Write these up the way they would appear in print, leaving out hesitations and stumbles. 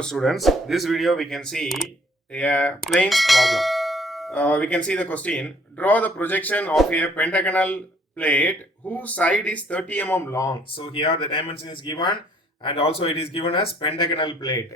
Hello students, this video we can see a planes problem. We can see the question, draw the projection of a pentagonal plate whose side is 30 mm long. So here the dimension is given and also it is given as pentagonal plate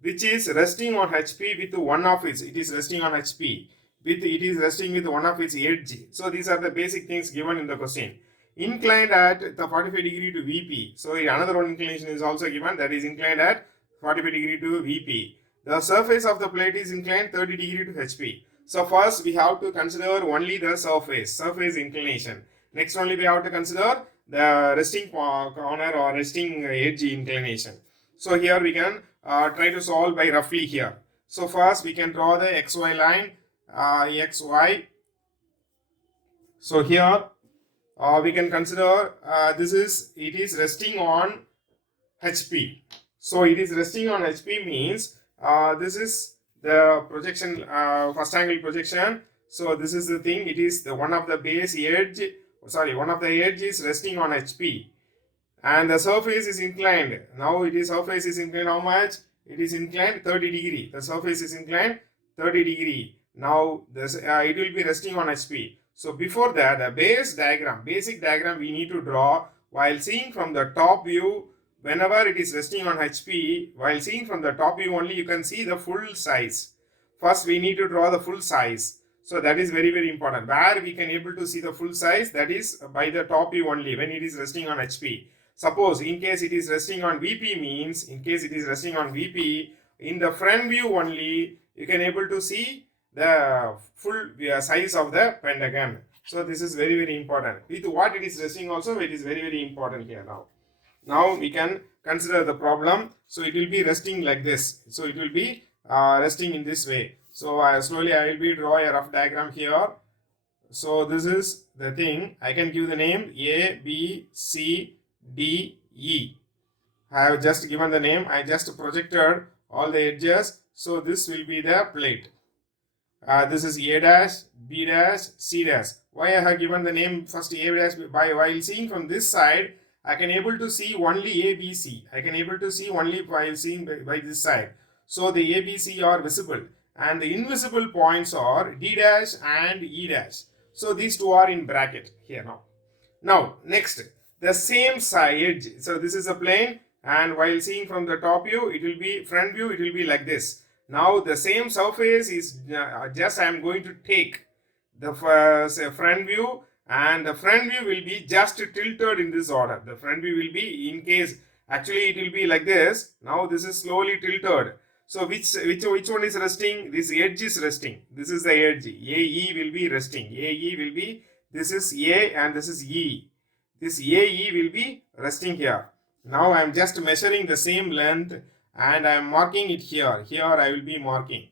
which is resting on HP with one of its, it is resting on HP with it is resting with one of its edge. So these are the basic things given in the question. Inclined at the 45 degree to VP. So another one inclination is also given, that is inclined at 45 degree to VP. The surface of the plate is inclined 30 degree to HP. So first we have to consider only the surface inclination. Next only we have to consider the resting corner or resting edge inclination. So here we can try to solve by roughly here. So first we can draw the XY line, XY. So here we can consider it is resting on HP. So it is resting on HP means this is the projection, first angle projection. So this is the thing, it is the one of the edge is resting on HP and the surface is inclined. Now it is surface is inclined how much? It is inclined 30 degree. The surface is inclined 30 degree. Now this it will be resting on HP. So before that, a basic diagram we need to draw while seeing from the top view. Whenever it is resting on HP, while seeing from the top view only, you can see the full size. First we need to draw the full size. So that is very, very important. Where we can able to see the full size, that is by the top view only when it is resting on HP. Suppose in case it is resting on VP means, in case it is resting on VP, in the front view only, you can able to see the full size of the pentagon. So this is very, very important. With what it is resting also, it is very, very important here now. Now we can consider the problem. So it will be resting like this. So it will be resting in this way. So slowly I will be draw a rough diagram here. So this is the thing. I can give the name A, B, C, D, E. I have just given the name. I just projected all the edges. So this will be the plate. This is A dash, B dash, C dash. Why I have given the name first A dash? While seeing from this side, I can able to see only A, B, C. I can able to see only while seeing by this side. So the A, B, C are visible and the invisible points are D dash and E dash. So these two are in bracket here now. Now next, the same side. So this is a plane and while seeing from the top view, it will be front view, it will be like this. Now the same surface is just I am going to take the front view and the front view will be just tilted in this order. The front view will be, in case actually it will be like this. Now this is slowly tilted. So which one is resting? This edge is resting. This is the edge. AE will be resting. AE will be, this is A and this is E. This AE will be resting here. Now I am just measuring the same length and I am marking it here. Here I will be marking.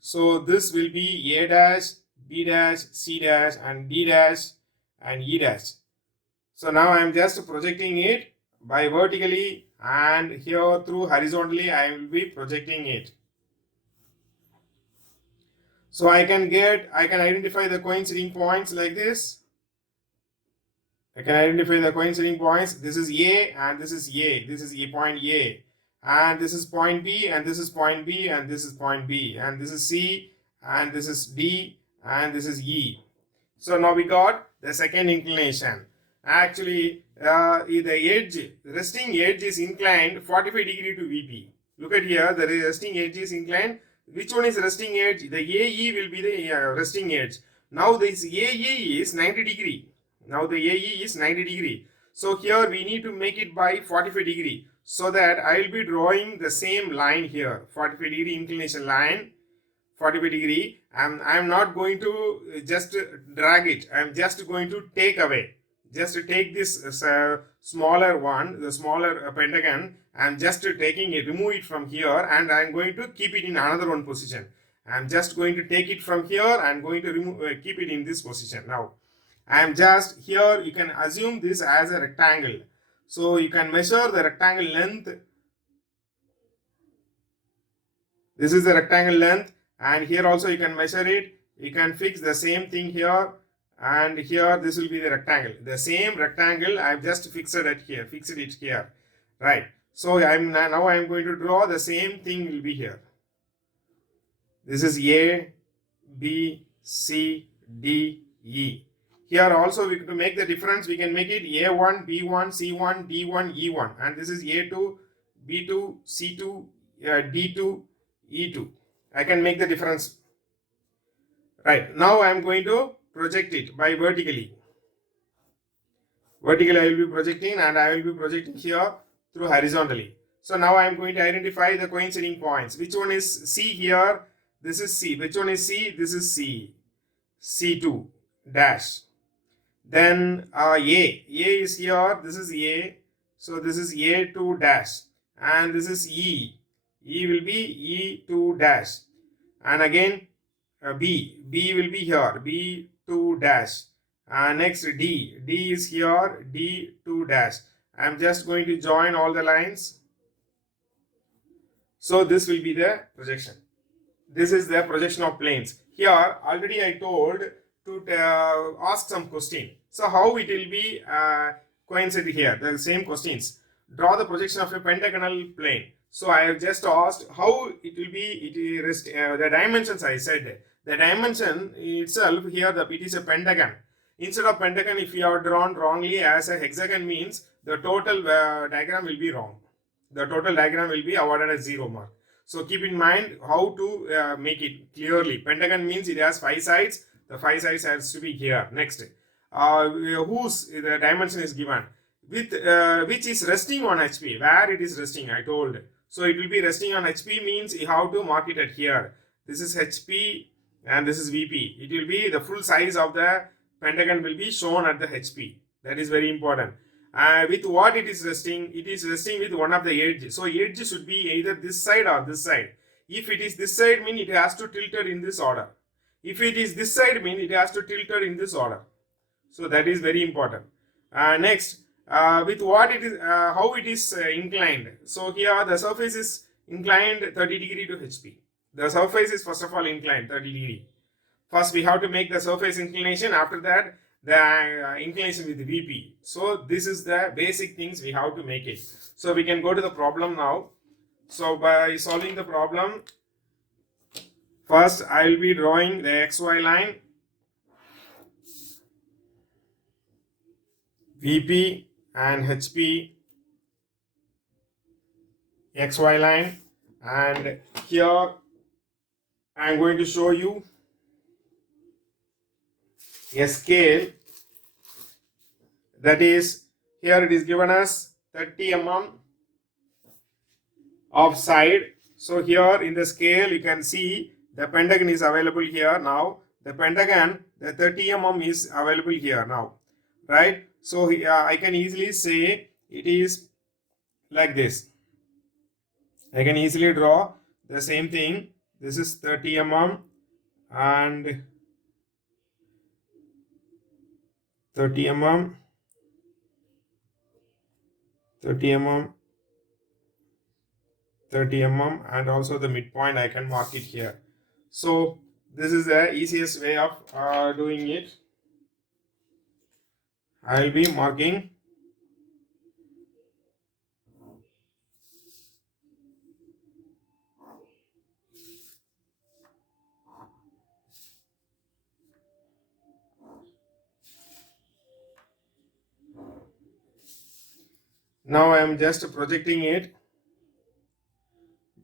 So this will be A dash, B dash, C dash and D dash and E dash. So now I am just projecting it by vertically and here through horizontally I will be projecting it. So I can identify the coinciding points like this. I can identify the coinciding points. This is A and this is A. This is A point A. And this is point B and this is point B and this is point B and this is C and this is D and this is E. So now we got the second inclination. Actually the resting edge is inclined 45 degree to VP. Look at here, the resting edge is inclined. Which one is resting edge? The AE will be the resting edge. Now this AE is 90 degree. Now the AE is 90 degree. So here we need to make it by 45 degree. So that I will be drawing the same line here, 45 degree inclination line, 45 degree. I am not going to just drag it. I am just going to take away. Just to take this smaller one, the smaller pentagon. I am just taking it, remove it from here and I am going to keep it in another one position. I am just going to take it from here and going to keep it in this position. Now I am just here, you can assume this as a rectangle. So you can measure the rectangle length. This is the rectangle length and here also you can measure it. You can fix the same thing here and here this will be the rectangle. The same rectangle I have just fixed it here. Right. So now I am going to draw the same thing will be here. This is A, B, C, D, E. Here also to make the difference, we can make it A1, B1, C1, D1, E1. And this is A2, B2, C2, D2, E2. I can make the difference. Right. Now I am going to project it by vertically. Vertically I will be projecting, and I will be projecting here through horizontally. So now I am going to identify the coinciding points. Which one is C here? This is C. Which one is C? This is C. C2 dash. Then A is here. This is A. So this is A2 dash. And this is E. E will be E2 dash. And again B will be here. B2 dash. Next D is here. D2 dash. I am just going to join all the lines. So this will be the projection. This is the projection of planes. Here already I told to ask some question. So how it will be coincided here? The same questions. Draw the projection of a pentagonal plane. So I have just asked how it will be. The dimensions I said. The dimension itself here, it is a pentagon. Instead of pentagon, if you have drawn wrongly as a hexagon, means the total diagram will be wrong. The total diagram will be awarded as 0 mark. So keep in mind how to make it clearly. Pentagon means it has 5 sides. The 5 sides has to be here. Next, whose the dimension is given with which is resting on HP. Where it is resting, I told. So it will be resting on HP means you have to mark it at here. This is HP and this is VP. It will be the full size of the pentagon will be shown at the HP. That is very important. With what it is resting? It is resting with one of the edges. So edge should be either this side or this side. If it is this side, mean it has to tilt it in this order. If it is this side, mean it has to tilt it in this order. So that is very important. Next, with what it is, how it is inclined. So here the surface is inclined 30 degree to HP. The surface is first of all inclined 30 degree. First we have to make the surface inclination. After that, the inclination with the VP. So this is the basic things we have to make it. So we can go to the problem now. So by solving the problem, first I will be drawing the XY line. VP and HP XY line, and here I am going to show you a scale, that is, here it is given as 30 mm of side. So here in the scale you can see the pentagon is available here now. The pentagon, the 30 mm is available here now, right? So I can easily say it is like this. I can easily draw the same thing. This is 30 mm and 30 mm, 30 mm, 30 mm, and also the midpoint I can mark it here. So this is the easiest way of doing it. I will be marking. Now I am just projecting it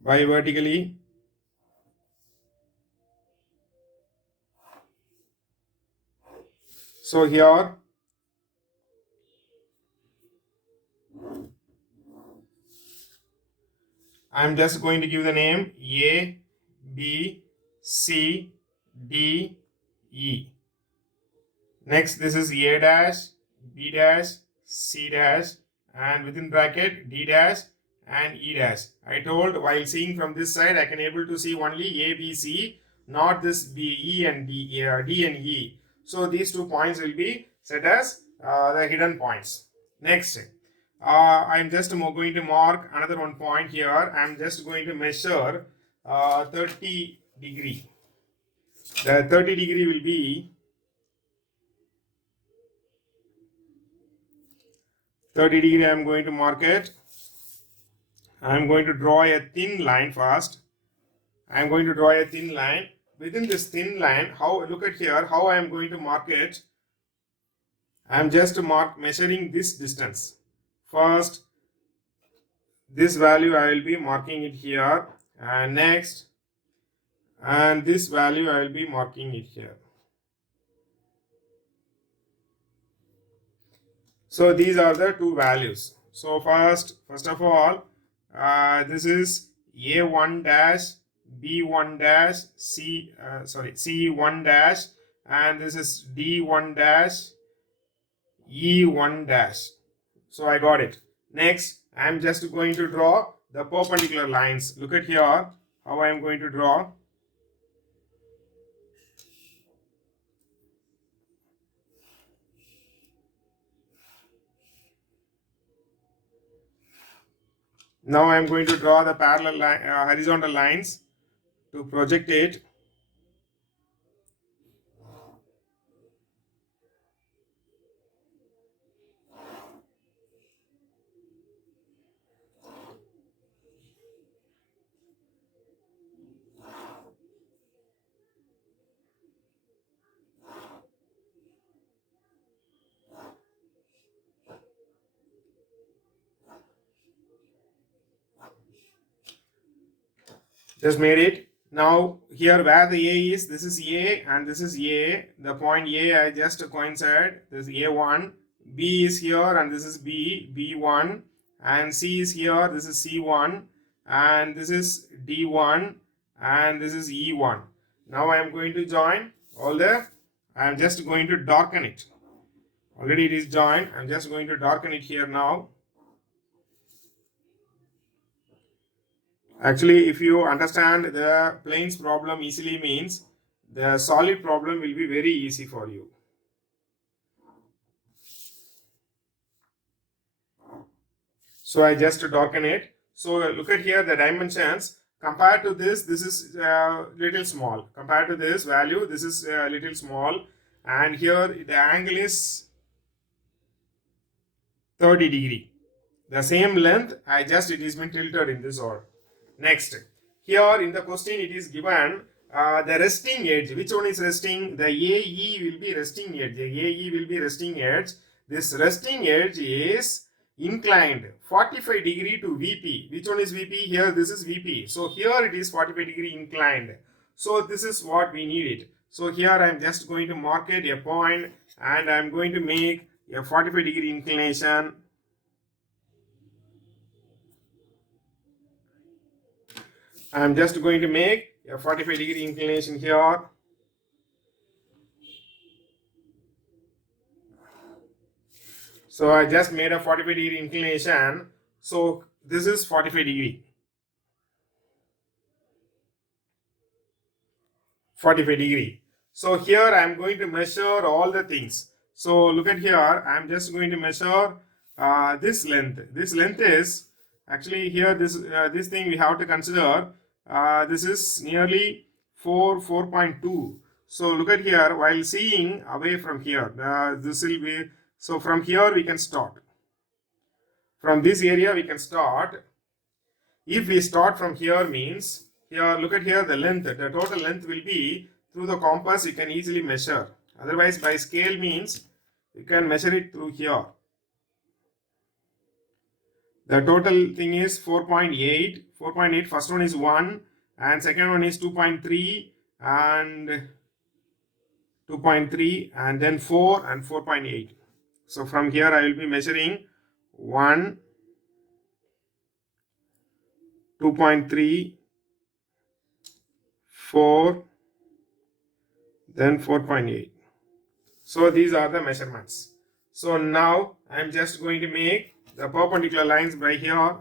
by vertically. So here I am just going to give the name A, B, C, D, E. Next, this is A dash, B dash, C dash, and within bracket D dash and E dash. I told while seeing from this side, I can able to see only A, B, C, not this B, E and D, D and E. So these 2 points will be set as the hidden points. Next, I am just going to mark another 1 point here. I am just going to measure 30 degree. The 30 degree will be 30 degree. I am going to mark it. I am going to draw a thin line first. I am going to draw a thin line. Within this thin line, look at here how I am going to mark it. I am just measuring this distance. First, this value I will be marking it here, and next, and this value I will be marking it here. So these are the two values. So first of all, this is A1 dash, B1 dash, C1 dash, and this is D1 dash, E1 dash. So I got it. Next, I am just going to draw the perpendicular lines. Look at here how I am going to draw. Now I am going to draw the parallel horizontal lines to project it. Just made it. Now here where the A is, this is A and this is A. The point A I just coincide. This is A1. B is here and this is B, B1. And C is here, this is C1. And this is D1 and this is E1. Now I am going to join all the, I am just going to darken it. Already it is joined. I am just going to darken it here now. Actually, if you understand the planes problem easily means the solid problem will be very easy for you. So I just darken it. So look at here the dimensions. Compared to this is little small. Compared to this value, this is little small. And here the angle is 30 degree. The same length, it has been tilted in this order. Next, here in the question it is given the resting edge. Which one is resting? The AE will be resting edge. The AE will be resting edge. This resting edge is inclined 45 degree to VP. Which one is VP? Here this is VP. So here it is 45 degree inclined. So this is what we needed. So here I am just going to mark it a point and I am going to make a 45 degree inclination. I am just going to make a 45 degree inclination here. So I just made a 45 degree inclination. So this is 45 degree. 45 degree. So here I am going to measure all the things. So look at here. I am just going to measure this length. This length is actually here this thing we have to consider. This is nearly 4.2. So look at here while seeing away from here. This will be, so from here we can start. From this area we can start. If we start from here means, here look at here the length, the total length will be through the compass you can easily measure. Otherwise by scale means you can measure it through here. The total thing is 4.8. 4.8, first one is 1 and second one is 2.3 and 2.3 and then 4 and 4.8. So from here I will be measuring 1, 2.3, 4, then 4.8. So these are the measurements. So now I am just going to make the perpendicular lines by here.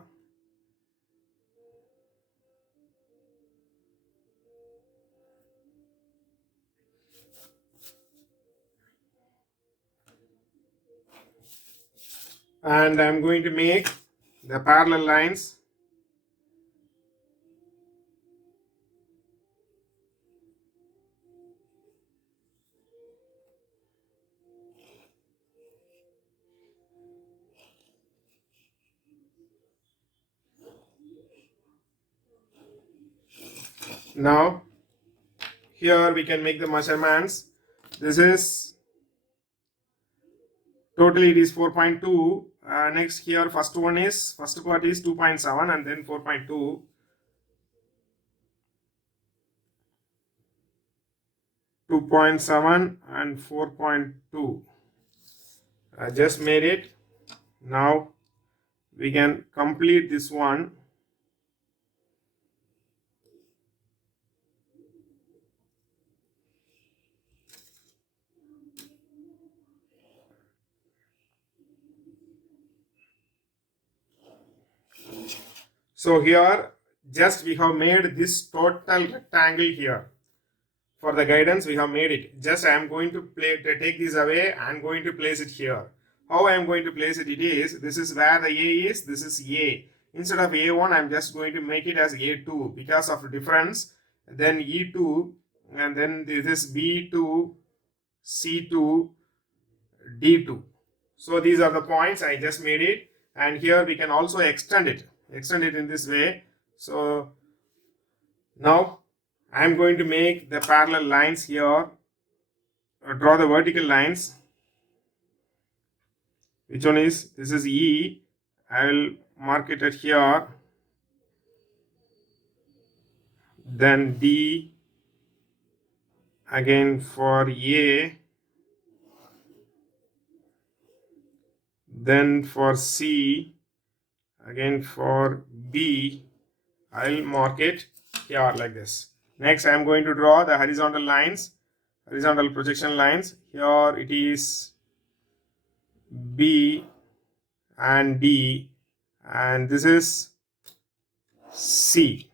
And I am going to make the parallel lines. Now here we can make the measurements. This is totally it is 4.2. Next here first part is 2.7 and then 4.2. 2.7 and 4.2. I just made it. Now we can complete this one. So here just we have made this total rectangle here. For the guidance we have made it. Just I am going to take this away. I am going to place it here. How I am going to place it? It is, this is where the A is, this is A. Instead of A1 I am just going to make it as A2 because of difference. Then E2 and then this is B2, C2, D2. So these are the points. I just made it, and here we can also extend it in this way. So now I am going to make the parallel lines here, draw the vertical lines. Which one is, this is E. I will mark it at here, then D again for A, then for C, again for B, I'll mark it here like this. Next I am going to draw the horizontal lines, horizontal projection lines. Here it is B and D, and this is C.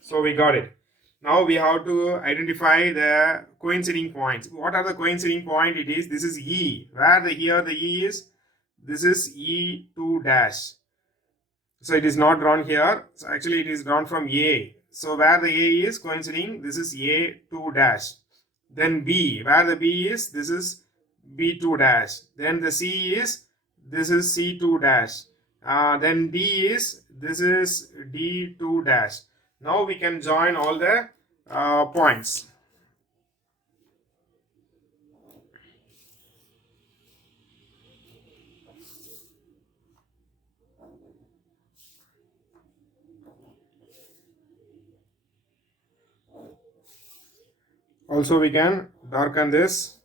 So we got it. Now we have to identify the coinciding points. What are the coinciding point? It is, this is E. Where the here the E is, this is E2 dash. So it is not drawn here. So actually it is drawn from A. So where the A is coinciding, this is A2 dash. Then B, where the B is, this is B2 dash. Then the C is, this is C2 dash. Then D is, this is D2 dash. Now we can join all the points. Also we can darken this.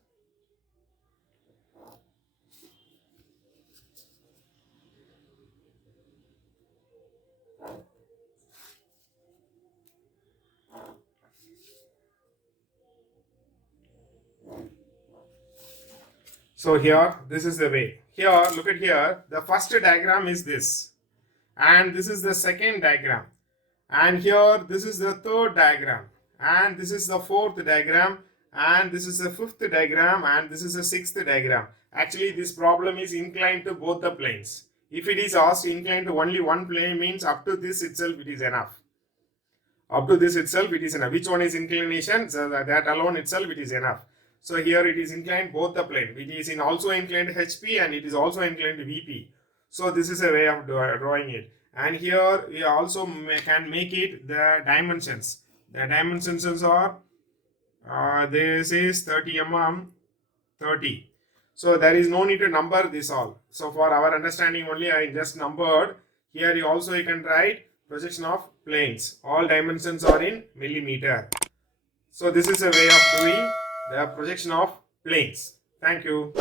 So here, this is the way. Here, look at here, the first diagram is this. And this is the second diagram. And here, this is the third diagram. And this is the fourth diagram. And this is the fifth diagram. And this is the sixth diagram. Actually, this problem is inclined to both the planes. If it is asked inclined to only one plane, means up to this itself it is enough. Up to this itself it is enough. Which one is inclination? So that alone itself it is enough. So here it is inclined both the plane. It is also inclined HP and it is also inclined VP. So this is a way of drawing it. And here we also can make it the dimensions. The dimensions are this is 30 mm, 30. So there is no need to number this all. So for our understanding only I just numbered. Here you also you can write projection of planes. All dimensions are in millimeter. So this is a way of doing the projection of planes. Thank you.